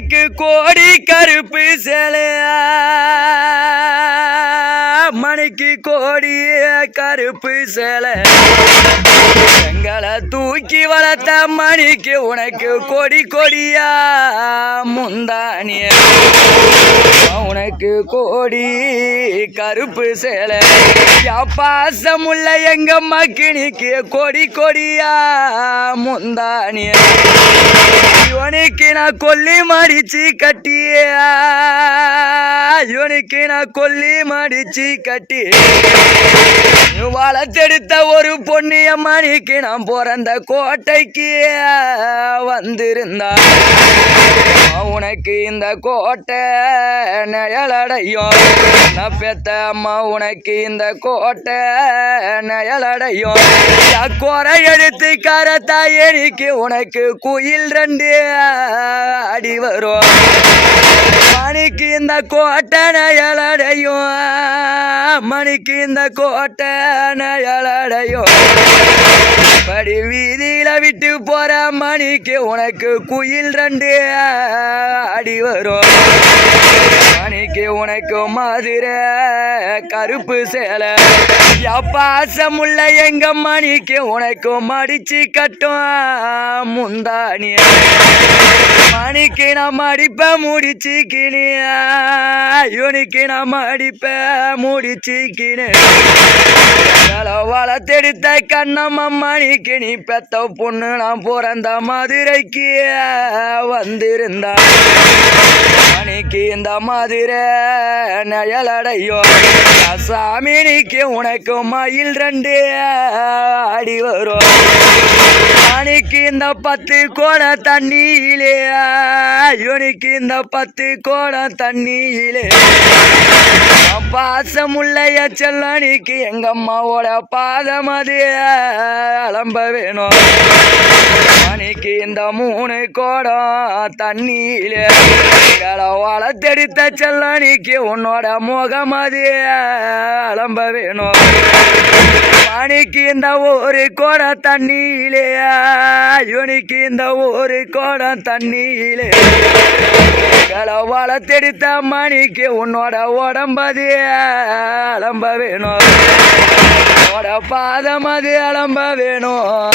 எனக்கு கோடி கருப்பு சேலையா மணிக்கு கோடி கருப்பு சேலை. எங்களை தூக்கி வளர்த்த மணிக்கு உனக்கு கொடி கொடியா முந்தானிய. உனக்கு கோடி கருப்பு சேலை. பாசமுள்ள எங்க மக்கினிக்கு கொடி கொடியா முந்தானிய. இவனுக்கு நான் கொல்லி மடிச்சு கட்டியா. இவனுக்கு நான் கொல்லி மடிச்சு கட்டி வளர்த்தெடுத்த ஒரு பொன்னிய மணிக்கு நான் பிறந்த கோட்டைக்கு வந்திருந்தா. உனக்கு இந்த கோட்டை நிழலடையும் நப்பெத்த அம்மா உனக்கு இந்த கோட்டை நிழலடையும் குறை எடுத்து கரத்தா எனக்கு உனக்கு குயில் ரெண்டு அடி வரும். மணிக்கு இந்த கோட்டை நயலடையும் மணிக்கு இந்த கோட்டை நயலடையும் படி வீதியில விட்டு போற மணிக்கு உனக்கு குயில் ரெண்டு அடி வரும். மணிக்கு உனக்கு மதுரை கருப்பு சேலை. பாசமுள்ள எங்க மணிக்கு உனக்கு மடிச்சு கட்டும் முந்தானிய. மணிக்கு நான் அடிப்ப முடிச்சு கிணியா யூனிக்கு நான் அடிப்ப முடிச்சு கிணு வளர்த்தெடுத்த கண்ணம்மா மணிக்கு நீ பெத்த பொண்ணு நான் பிறந்த மதுரைக்கு வந்திருந்தா. மணிக்கு இந்த மதுரை நயலடையும் சாமி நீக்கு உனக்கு மயில் ரெண்டு அடி வரும். அணிக்கு இந்த பத்து கோணம் தண்ணியிலே. யோனிக்கு இந்த பத்து கோணம் தண்ணியிலே. பாசமுள்ள செல்லணிக்கு எங்க அம்மாவோட பாதம் அது. அலம்ப வேணும். இந்த மூணு கோடம் தண்ணியிலே. வள தெடித்த செல்லணிக்கு உன்னோட முகம் அது. அலம்ப வேணும். மணிக்கு இந்த ஒரு கோடம் தண்ணியிலே. இவனுக்கு இந்த ஒரு கோடம் தண்ணியிலே. எங்களை வளர்த்தெடுத்த மணிக்கு உன்னோட உடம்பது அலம்ப வேணும். உன்னோட பாதம் அது அலம்ப வேணும்.